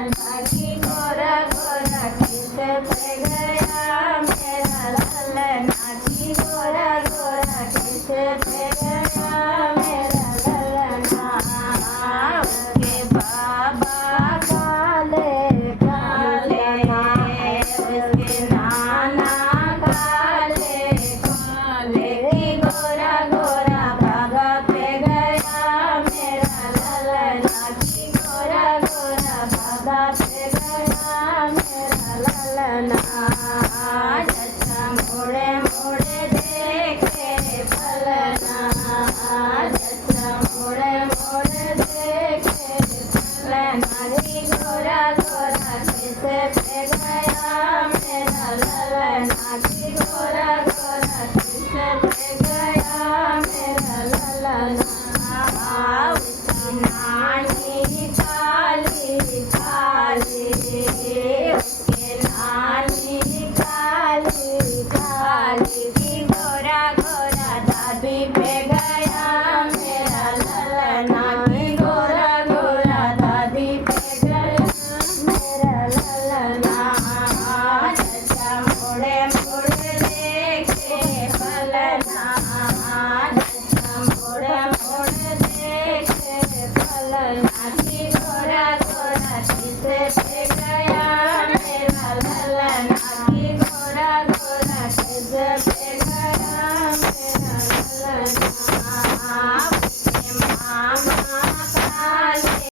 नाची गोरा गोरा किसे पे गया मेरा ललना की गोरा गोरा किसे पे गया मेरा ललना उसके बाबा काले काले उसके नाना काले काले की गोरा गोरा बाबा पे गया मेरा ललना की गोरा गोरा बाबा पे गया मेरा ललना जच्चा मोड़े मोड़े देखे फलना जच्चा मोड़े मोड़े देखे फलना की गोरा गोरा किसे पे गया मेरा ललना की गोरा गोरा किसे पे गया मेरा ललना उसकी नानी